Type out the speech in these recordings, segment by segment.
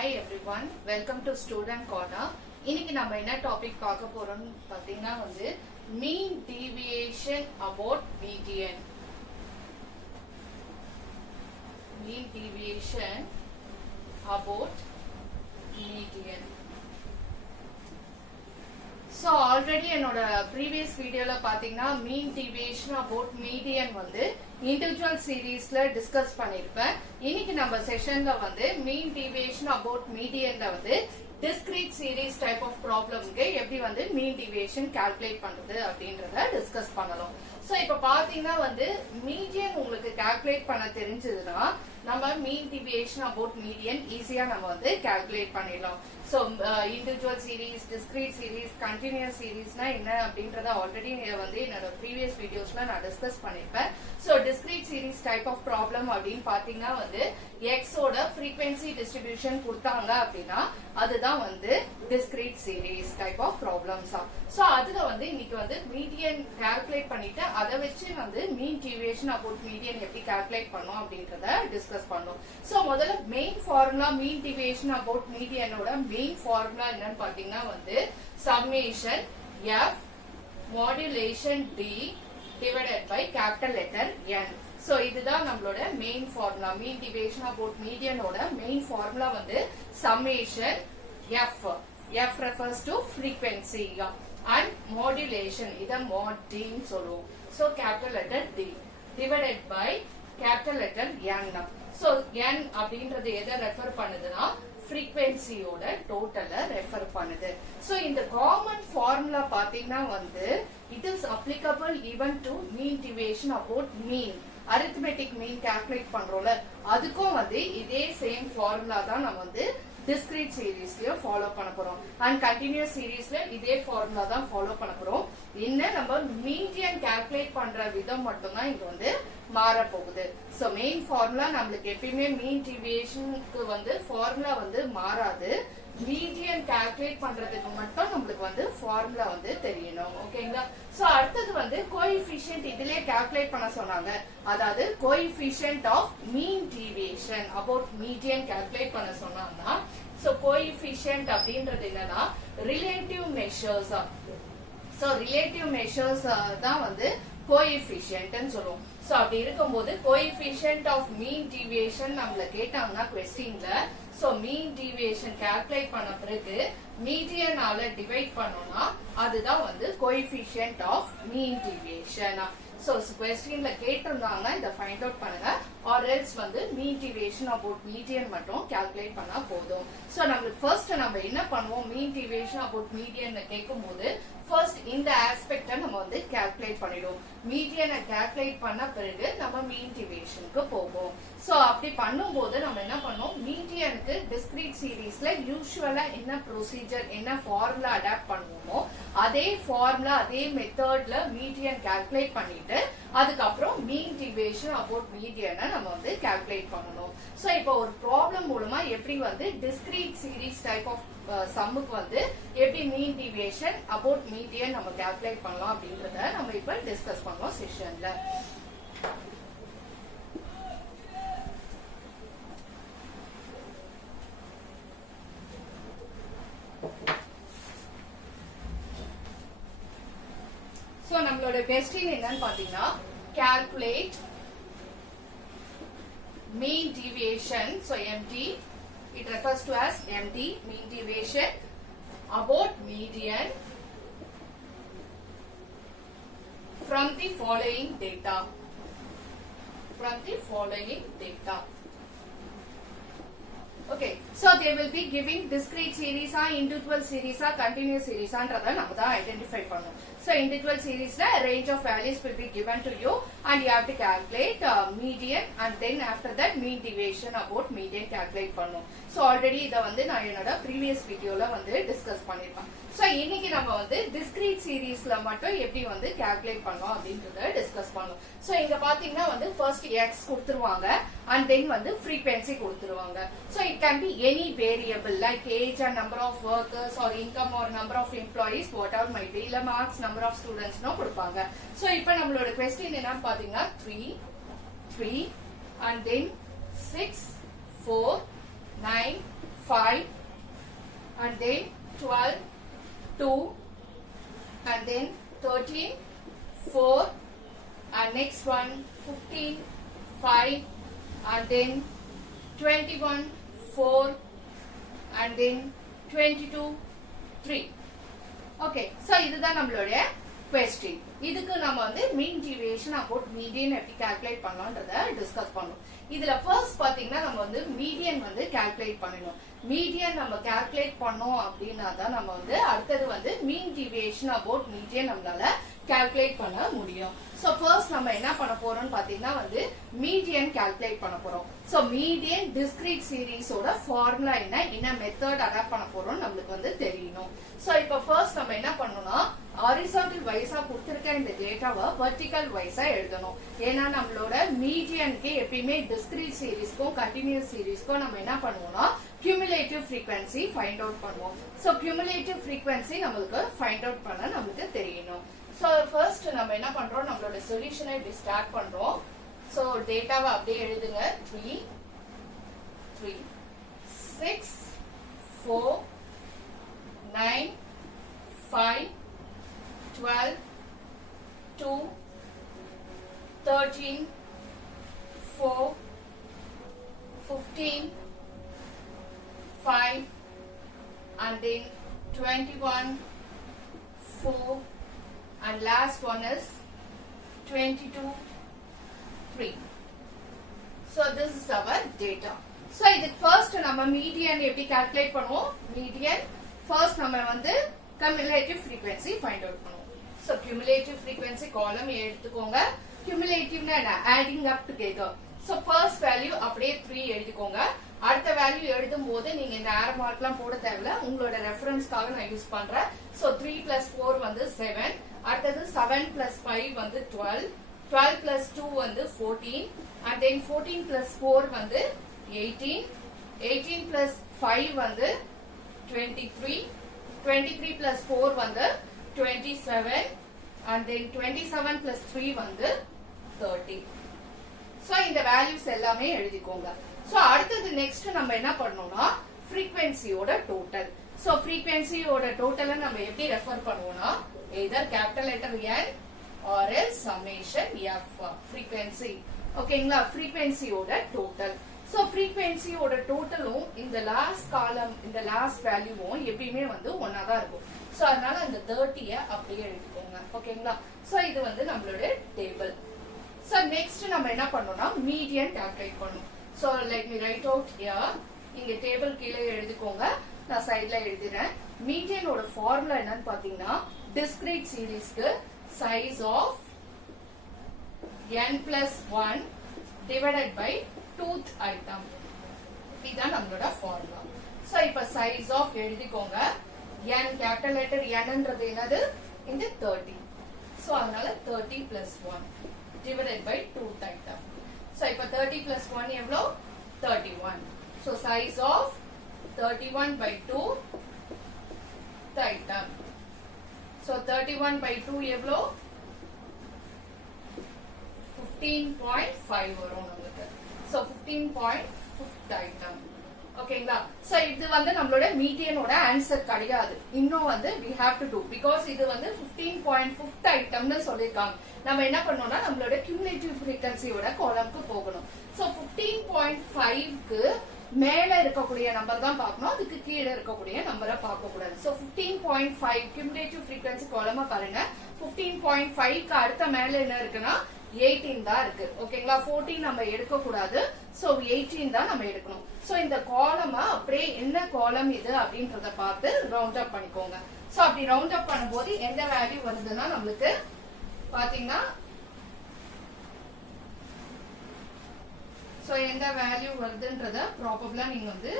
Hi everyone, welcome to Student Corner. இன்னைக்கு நம்ம என்ன டாபிக் பார்க்க போறோம்னு பாத்தீங்கன்னா mean deviation about median. Mean deviation about median. So already என்னோட previous videoல பாத்தீங்கன்னா mean deviation about median individual seriesல discuss பண்ணிருப்பேன். இன்னைக்கு நம்ம செஷன்ல mean deviation about medianல discrete series type of problemக்கு எப்படி mean deviation calculate பண்றது அப்படின்றத டிஸ்கஸ் பண்ணலாம். சோ இப்ப பாத்தீங்கன்னா median உங்களுக்கு calculate பண்ண தெரிஞ்சதுன்னா நம்ம mean deviation about median ஈஸியா நம்ம calculate பண்ணிடலாம். So individual series, discrete series, continuous series னா என்ன அப்படின்றத ஆல்ரெடி என்னோட previous videosல நான் discuss பண்ணிருப்பேன். So discrete series type of problem அப்படின்னு பாத்தீங்கன்னா x ஓட frequency distribution கொடுத்தாங்க அப்படின்னா அதுதான் discrete series type of problems. So அதுல இன்னைக்கு median calculate பண்ணிட்டு அதை வச்சு mean deviation about median எப்படி calculate பண்ணோம் அப்படின்றத டிஸ்கஸ் பண்ணோம். So முதல்ல main formula mean deviation about median ஓட main formula என்னன்னு பாத்தீங்கன்னா summation f modulation d divided by capital letter n. So இதுதான் நம்மளோட main formula mean deviation about median ஓட main formula summation f. F refers to frequency and modulation இத mod d ன்னு சொல்லுவோம். So capital letter d divided by capital letter n. So n அப்படின்றது எதை refer பண்ணுதுன்னா frequency ஓட டோட்டல refer பண்ணுது. So இந்த காமன் ஃபார்முலா பாத்தீங்கன்னா it is applicable even to mean deviation about mean. arithmetic mean calculate பண்றோம்ல அதுக்கும் இதே சேம் ஃபார்முலா தான் நம்ம discrete seriesல ஃபாலோ பண்ண போறோம் and continuous seriesல இதே ஃபார்முலா தான் ஃபாலோ பண்ண போறோம். என்ன நம்ம median calculate பண்ற விதம் மட்டும் தான் இங்க மாற போகுது. சோ மெயின் ஃபார்முலா நமக்கு எப்பவுமே mean deviationக்கு ஃபார்முலா மாறாது. மீடியன் கால்குலேட் பண்றதுக்கு மட்டும் நமக்கு ஃபார்முலா தெரியணும். ஓகேங்களா? சோ அடுத்தது கோஎஃபிஷியன்ட் இதிலே கால்குலேட் பண்ண சொன்னாங்க. அதாவது coefficient of mean deviation about median calculate பண்ண சொன்னாங்கன்னா சோ கோஎஃபிஷியன்ட் அப்படின்றது என்னன்னா relative measures. So relative measures தான் கோஎஃபிஷியன்ட் ன்னு சொல்லுவோம். சோ அப்படி இருக்கும்போது கோஎஃபிஷியன்ட் ஆஃப் மீன் டீவியேஷன் நம்மள கேட்டாங்கன்னா क्वेश्चनல சோ மீன் டீவியேஷன் கால்குலேட் பண்ண பிறகு மீடியனால டிவைட் பண்ணோம்னா அதுதான் coefficient of mean deviation. So क्वेश्चनல கேட்டிருந்தாங்க இத ஃபைண்ட் அவுட் பண்ணுங்க or else mean deviation about median மட்டும் கால்குலேட் பண்ணா போதும். சோ நமக்கு ஃபர்ஸ்ட் நம்ம என்ன பண்ணுவோம் மீன் டீவியேஷன் அபௌட் மீடியன் கேட்கும்போது ஃபர்ஸ்ட் இந்த ஆஸ்பெக்ட நம்ம கால்குலேட் பண்ணிடுவோம். மீடியனை கால்குலேட் பண்ண பிறகு நம்ம மீன் டீவியேஷனுக்கு போவோம். சோ அப்படி பண்ணும்போது நம்ம என்ன பண்ணுவோம் மீடியனுக்கு டிஸ்கிரீட் சீரீஸ்ல யூசுவலா என்ன ப்ரொசீஜர் என்ன ஃபார்முலா அடாப்ட் பண்ணுவோமோ அதே ஃபார்முலா அதே மெத்தட்ல மீடியன் கால்குலேட் பண்ணிட்டு அதுக்கப்புறம் மீன் டீவியேஷன் அபௌட் மீடியனை நம்ம கால்குலேட் பண்ணணும். சோ இப்போ ஒரு ப்ராப்ளம் மூலமா எப்படி டிஸ்கிரீட் சீரீஸ் டைப் ஆஃப் சம்முக்கு எப்படி மீன் டீவியேஷன் அபௌட் மீடியன் நம்ம கால்குலேட் பண்ணலாம் அப்படின்றத நம்ம இப்ப டிஸ்கஸ் பண்ணோம் செஷன்ல. சோ நம்மளோட கொஸ்டின் என்னன்னு பாத்தீங்கன்னா calculate mean deviation. So MD it refers to as MD mean deviation about median from the following data. From the following data. Okay, so they will be giving discrete series individual series continuous series ன்றத நம்ம தான் identify பண்ணனும். So individual seriesல range of values will be given to you and you have to calculate median and then after that mean deviation about median calculate பண்ணனும். So already இத நான் என்னோட previous videoல discuss பண்ணிருப்பேன். So இன்னைக்கு நம்ம discrete seriesல மட்டும் எப்படி calculate பண்ணலாம் அப்படின்றத டிஸ்கஸ் பண்ணலாம். So இங்க பாத்தீங்கன்னா first x கொடுத்துருவாங்க and then frequency கொடுத்துருவாங்க. So it can be any variable like age and number of workers or income or number of employees whatever might be இல்ல marks number of students னோ கொடுப்பாங்க. So இப்போ நம்மளோட question என்னன்னு பாத்தீங்கன்னா 3 and then 6 4 9 5 and then 12 2 and then 13 4 and next one 15 5 and then 21 4 and then 22 3. Okay, so இதுதான் நம்மளுடைய question. இதுக்கு நம்ம வந்து mean deviation about median எப்படி calculate பண்ணலாம்ன்றத டிஸ்கஸ் பண்ணோம். இதுல first பாத்தீங்கன்னா நம்ம வந்து median வந்து calculate பண்ணணும். median நம்ம calculate பண்ணோம் அப்படின்னா தான் நம்ம வந்து அடுத்தது வந்து mean deviation about median நம்மளால calculate பண்ண முடியும். So first நம்ம என்ன பண்ண போறோம்னு பாத்தீங்கன்னா வந்து median calculate பண்ண போறோம். So median discrete series ஓட formula என்ன மெத்தட் அடாப்ட் பண்ண போறோம் நம்மளுக்கு வந்து தெரியணும். So இப்போ first நம்ம என்ன பண்ணனும்னா horizontal wise கொடுத்திருக்க இந்த டேட்டாவை vertical wise எழுதணும். ஏன்னா நம்மளோட medianக்கு எப்பவுமே discrete seriesக்கும் continuous seriesக்கும் நம்ம என்ன பண்ணுவோம்னா cumulative frequency find out பண்ணுவோம். So cumulative frequency நம்மளுக்கு find out பண்ண நமக்கு தெரியணும். So first நம்ம என்ன பண்றோம் நம்மளோட சொல்யூஷனை இப்படி ஸ்டார்ட் பண்றோம். So டேட்டாவை அப்படியே எழுதுங்க 3 3 6 4 9 5 12 2 13 4 15 5 and then 21 4 and last one is 22 3. So this is our data. So இதுக்கு first நம்ம median எப்படி calculate பண்ணுவோம்? median first நம்ம வந்து cumulative frequency find out பண்ணுவோம். So cumulative frequency column எடுத்துக்கோங்க. cumulative னா என்ன? adding up together. So first value அப்படியே 3 எழுதிக்கோங்க. அடுத்த வேல்யூ எழுதும் போது நீங்க இந்த arrow markலாம் போட தேவையில்ல. உங்களோட ரெஃபரன்ஸ்க்காக நான் யூஸ் பண்றேன். So 3 plus 4 வந்து 7. அடுத்தது 7 plus 5 வந்து 12. 12 plus 2 வந்து 14 and then 14 plus 4 வந்து 18. 18 plus 5 வந்து 23. 23 plus 4 வந்து 27 and then 27 plus 3 வந்து 30. So இந்த values எல்லாமே எழுதிக்கோங்க. So அடுத்தது next நம்ம என்ன பண்ணனும்னா frequency ஓட total. So frequency ஓட total நம்ம எப்படி ரெஃபர் பண்ணுவோம்னா either capital letter N or else summation F frequency. ஓகேங்களா frequency ஓட total. So frequency ஓட totalம் இந்த last column இந்த last valueவும் எப்பவுமே வந்து ஒண்ணா தான் இருக்கும். So அதனால இந்த 30ய அப்படியே எழுதிக்கோங்க. ஓகேங்களா So இது வந்து நம்மளோட டேபிள். So next நம்ம என்ன பண்ணனும்னா median calculate பண்ணனும். So let me write out here. இங்க டேபிள் கீழே எழுதிக்கோங்க. நான் சைடுல எழுதிறேன். median ஓட ஃபார்முலா என்னன்னு பாத்தீங்கன்னா discrete seriesக்கு size of n plus 1 divided by tooth item. இதான் நம்மளோட ஃபார்முலா. So இப்ப size of எழுதிக்கோங்க. n capital letter n ன்றது என்னது? இந்த 30. So அதனால 30 plus 1 divided by tooth item. So இப்ப 30 plus 1 எவ்வளோ? 31. So size of 31 by 2 item. So 31 by 2 எவ்வளோ? 15.5 வரும் நமக்கு. So 15.5 item. ஓகேங்களா சோ இது வந்து நம்மளோட மீடியனோட ஆன்சர் கிடையாது. இன்னும் வந்து we have to do because இது வந்து 15.5 ஐட்டம்னு சொல்லிருக்காங்க. நம்ம என்ன பண்ணோம்னா நம்மளோட cumulative frequencyயோட காலம்க்கு போகணும். சோ 15.5க்கு மேல இருக்கக்கூடிய நம்பர் தான் பார்க்கணும். அதுக்கு கீழ இருக்கக்கூடிய நம்பரை பார்க்க கூடாது. சோ 15.5 cumulative frequency காலமா பாருங்க. 15.5க்கு அடுத்த மேல என்ன இருக்குன்னா 18 தான் இருக்கு. ஓகேங்களா 14 நம்ம எடுக்க கூடாது. சோ 18 தான் நம்ம எடுக்கணும். சோ இந்த காலமா அப்படியே என்ன காலம் இது அப்படின்றத பார்த்து ரவுண்ட் அப் பண்ணிக்கோங்க. சோ அப்படி ரவுண்ட் அப் பண்ணும்போது எந்த வேல்யூ வருதுன்னா நமக்கு பாத்தீங்கன்னா சோ எந்த வேல்யூ வருதுன்றத ப்ராபபிளா நீங்க வந்து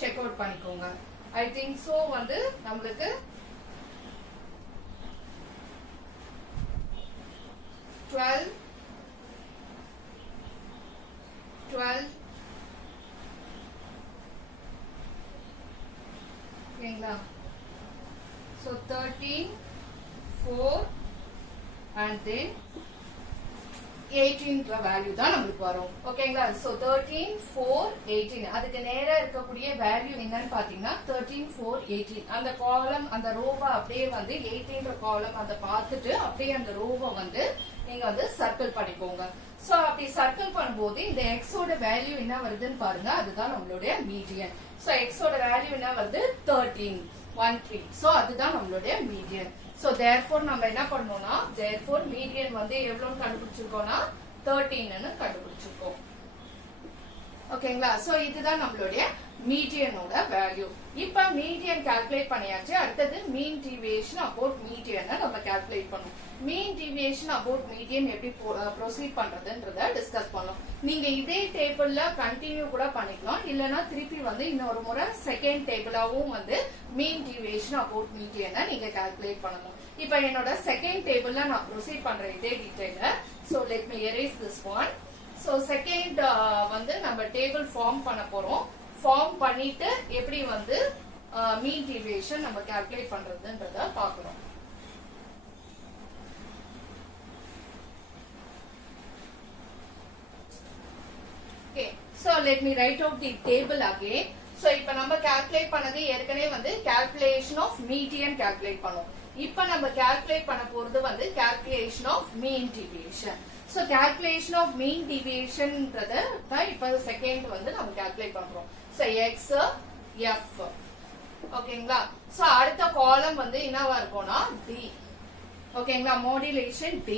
செக் அவுட் பண்ணிக்கோங்க. ஐ திங்க் சோ வந்து நமக்கு 12 ஓகேங்களா so 13 4 and then 18 வேல்யூ தான் நமக்கு வரும். ஓகேங்களா? சோ 13 4 18 அதுக்கு நேரா இருக்கக்கூடிய வேல்யூ என்னன்னு பாத்தீங்கன்னா 13 4 18 அந்த காலம் அந்த ரோவை அப்படியே வந்து 18 காலம் அதை பார்த்துட்டு அப்படியே அந்த ரோவை வந்து நீங்க வந்து சர்க்கிள் பண்ணிக்கோங்க. சோ அப்படி சர்க்கிள் பண்ணும்போது இந்த எக்ஸ் ஓட வேல்யூ என்ன வருதுன்னு பாருங்க, அதுதான் நம்மளுடைய மீடியன். சோ எக்ஸ் ஓட வேல்யூ என்ன வருது 13 13. சோ அதுதான் நம்மளுடைய மீடியன். So therefore நம்ம என்ன பண்ணோம்னா therefore median வந்து எவ்வளவு கண்டுபிடிச்சிருக்கோம்னா 13 ன்னு கண்டுபிடிச்சிருக்கோம். ஓகேங்களா? சோ இதுதான் நம்மளுடைய மீடியனோட வேல்யூ. இப்ப மீடியன் கால்குலேட் பண்ணியாச்சு. அடுத்தது மீன் டீவியேஷன் அபௌட் மீடியனை நம்ம கால்குலேட் பண்ணணும். மீன் டீவியேஷன் அபௌட் மீடியன் எப்படி ப்ரொசீட் பண்றதுன்றத டிஸ்கஸ் பண்ணலாம். நீங்க இதே டேபிள்ல கண்டினியூ கூட பண்ணிக்கலாம், இல்லனா திருப்பி வந்து இன்னொரு முறை செகண்ட் டேபிளாவும் வந்து மீன் டீவியேஷன் அபௌட் மீடியனை நீங்க கால்குலேட் பண்ணலாம். இப்ப என்னோட செகண்ட் டேபிள்ல நான் ப்ரொசீட் பண்றேன் இதே detail. So let me erase this one. So second வந்து நம்ம டேபிள் ஃபார்ம் பண்ண போறோம். ஃபார்ம் பண்ணிட்டு எப்படி வந்து மீன் டீவியேஷன் நம்ம கால்குலேட் பண்றதுன்றத பாக்குறோம். Okay, so let me write out the table again. So இப்ப நம்ம கால்குலேட் பண்ணது ஏற்கனவே வந்து calculation of median கால்குலேட் பண்ணோம். இப்ப நம்ம கால்குலேட் பண்ண போறது வந்து calculation of mean deviation. So calculation of mean deviationன்றத இப்ப செகண்ட் வந்து நம்ம கால்குலேட் பண்றோம். So x f. ஓகேங்களா? சோ அடுத்த காலம் வந்து என்னவா இருக்கும்னா d. ஓகேங்களா? Modulation d.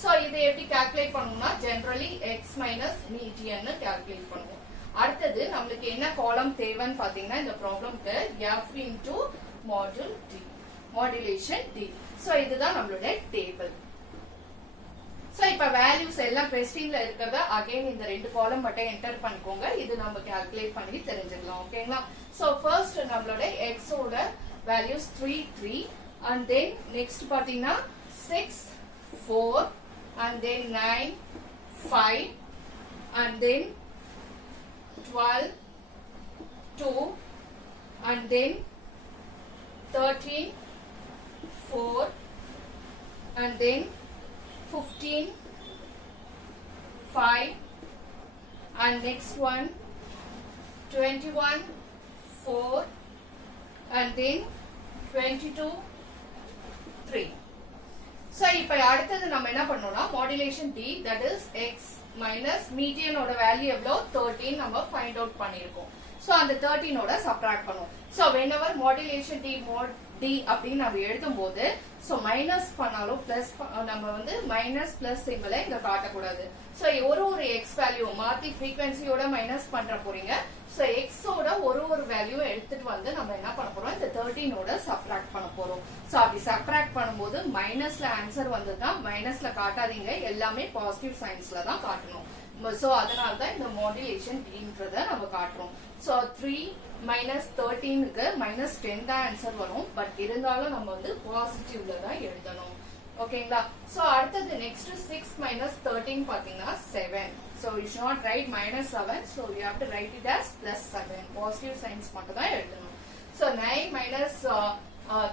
சோ இதை எப்படி கால்குலேட் பண்ணனும்னா ஜெனரலி x minus median னு கால்குலேட் பண்ணுவோம். அடுத்தது நமக்கு என்ன காலம் தேவைன்னு பாத்தீங்கன்னா இந்த ப்ராப்ளம்க்கு f into module d. Modulation d. So இதுதான் நம்மளுடைய டேபிள். சோ இப்ப வேல்யூஸ் எல்லாம் கொஸ்டின்ல இருக்கறத அகைன் இந்த ரெண்டு காலம் மட்டும் என்டர் பண்ணிக்கோங்க. இது நம்ம கால்குலேட் பண்ணி தெரிஞ்சுக்கலாம். ஓகேங்களா? சோ ஃபர்ஸ்ட் நம்மளோட x ஓட வேல்யூஸ் 3 3 and then next பாத்தீங்கன்னா 6 4 and then 9 5 and then 12 2 and then 13 4 and then 15 5 and next one 21 4 and then 22 3. So இப்ப அடுத்தது நம்ம என்ன பண்ணோம்னா modulation d that is x minus median ஓட வேல்யூ எவ்வளவு 13 நம்ம ஃபைண்ட் அவுட் பண்ணிருக்கோம். சோ அந்த 13 ஓட சப்ட்ராக்ட் பண்ணுவோம். So whenever modulation d mod d அப்படி நம்ம எழுதும்போது சோ மைனஸ் பண்ணாலும் பிளஸ் நம்ம வந்து மைனஸ் பிளஸ் சிம்பலை இங்க காட்ட கூடாது. சோ ஒரு x வேல்யூ மாத்தி frequencyயோட மைனஸ் பண்ற போறீங்க. சோ x ஓட ஒரு வேல்யூ எடுத்துட்டு வந்து நம்ம என்ன பண்ண போறோம் இந்த 13 ஓட சப்ட்ராக்ட் பண்ண போறோம். சோ அப்படி சப்ட்ராக்ட் பண்ணும்போது மைனஸ்ல ஆன்சர் வந்ததுன்னா மைனஸ்ல காட்டாதீங்க, எல்லாமே பாசிட்டிவ் சைன்ஸ்ல தான் காட்டணும். சோ அதனால தான் இந்த மாடுலேஷன் dன்றத நம்ம காட்டுறோம். சோ 3 minus 13 க்கு minus 10 தான் ஆன்சர் வரும். பட் இருந்தாலும் நம்ம வந்து பாசிட்டிவ்ல தான் எழுதணும். ஓகேங்களா? சோ அடுத்தது நெக்ஸ்ட் 6 minus 13 பாத்தீங்கன்னா 7. So you should not write minus 7. So you have to write it as plus 7. Positive signs மட்டும் தான் எழுதணும். So 9 minus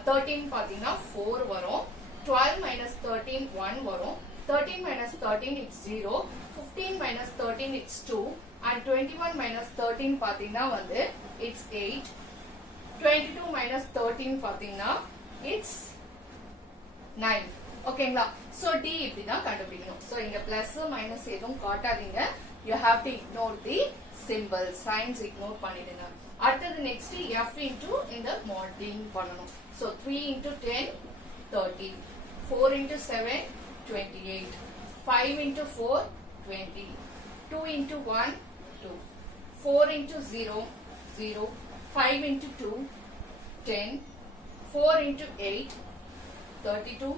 13 பாத்தீங்கன்னா 4 வரும். 12 minus 13 1 வரும். 13 minus 13 it's 0. 15 minus 13 it's 2. And 21 minus 13 பாத்தீங்கன்னா வந்து it's 8. 22 minus 13 பாத்தீங்கன்னா it's 9. ஓகேங்களா? சோ d இப்படி தான் கண்டுபிடிக்கணும். சோ இங்க பிளஸ் மைனஸ் எதுவும் காட்டாதீங்க. you have to ignore the symbol signs, ignore பண்ணிடுங்க. அடுத்தது நெக்ஸ்ட் f into இந்த மாடலிங் பண்ணணும். So 3 into 10 30, 4 into 7 28, 5 into 4 20, 2 into 1 2, 4 into 0 0, 5 into 2 10, 4 into 8 32,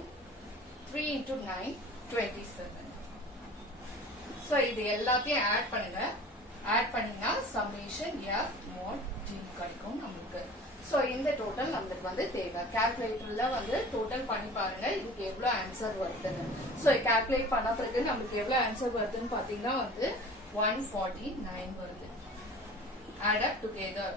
3 into 9 27. So இது எல்லாத்தையும் ஆட் பண்ணுங்க. ஆட் பண்ணீங்கன்னா சம்மேஷன் f mod d கிடைக்கும் நமக்கு. சோ இந்த டோட்டல் நமக்கு வந்து தேவை. கால்குலேட்டர்ல வந்து டோட்டல் பண்ணி பாருங்க இதுக்கு எவ்வளவு ஆன்சர் வருதுன்னு. சோ கால்குலேட் பண்ண பிறகு நமக்கு எவ்வளவு ஆன்சர் வருதுன்னு பாத்தீங்கன்னா வந்து 149 வருது. Add up together.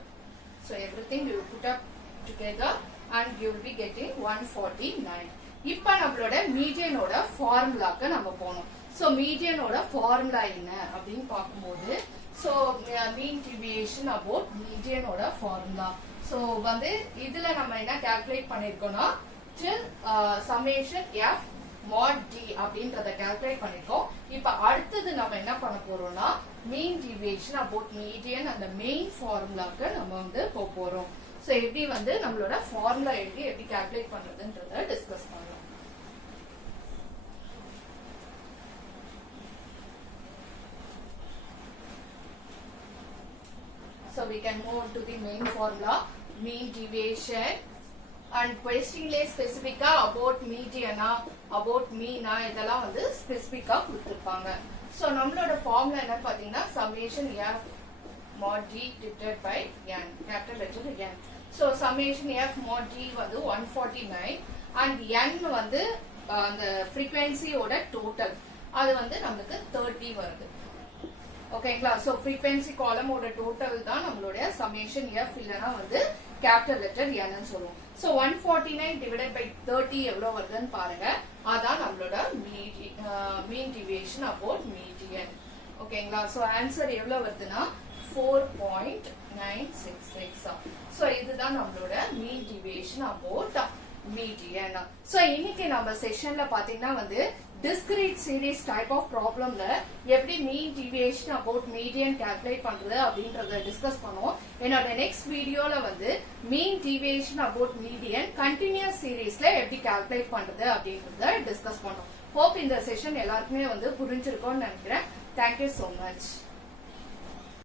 So everything you put up together and you will be getting 149. இப்ப நம்மளோட மீடியனோட ஃபார்முலாக்கு நம்ம போனோம். சோ மீடியனோட ஃபார்முலா என்ன அப்படின்னு பார்க்கும்போது சோ மீன் டிவியேஷன் அபவுட் மீடியனோட ஃபார்முலா. சோ வந்து இதுல நம்ம என்ன கால்குலேட் பண்ணிருக்கோம்னா till summation f mod d அப்படின்றத கால்குலேட் பண்ணிருக்கோம். இப்ப அடுத்தது நம்ம என்ன பண்ண போறோம்னா மீன் டிவியேஷன் அபவுட் மீடியன் அந்த மெயின் ஃபார்முலாக்கு நம்ம வந்து போறோம். சோ எப்படி வந்து நம்மளோட ஃபார்முலா எப்படி கால்குலேட் பண்றதுன்றத டிஸ்கஸ் பண்ணலாம். So we can move to the main formula, mean deviation. And question specific about median, about mean இதெல்லாம் வந்து ஸ்பெசிபிக்கா கொடுத்திருப்பாங்க. சோ நம்மளோட ஃபார்முலா என்ன பாத்தீங்கன்னா summation f mod d divided by n, capital letter n. So summation f mod d வந்து 149 and n வந்து அந்த frequency ஓட total அது வந்து நமக்கு 30 வருது. ஓகேங்களா? சோ frequency column ஓட total தான் நம்மளுடைய summation f இல்லனா வந்து capital letter n ன்னு சொல்லுவோம். சோ 149 divided by 30 எவ்வளவு வருதுன்னு பாருங்க. அதான் நம்மளோட mean deviation about median. ஓகேங்களா? சோ ஆன்சர் எவ்வளவு வருதுன்னா 4.966. சோ இதுதான் நம்மளோட mean deviation about median. So இன்னைக்கு நம்ம செஷன்ல பாத்தீங்கன்னா வந்து discrete series type of problemல எப்படி mean deviation about median calculate பண்றது அப்படின்றத டிஸ்கஸ் பண்ணுவோம். என்னோட நெக்ஸ்ட் வீடியோல வந்து mean deviation about median continuous seriesல எப்படி calculate பண்றது அப்படின்றத டிஸ்கஸ் பண்ணுவோம். ஹோப் இந்த செஷன் எல்லாருக்குமே வந்து புரிஞ்சிருக்கும்னு நினைக்கிறேன். Thank you so much.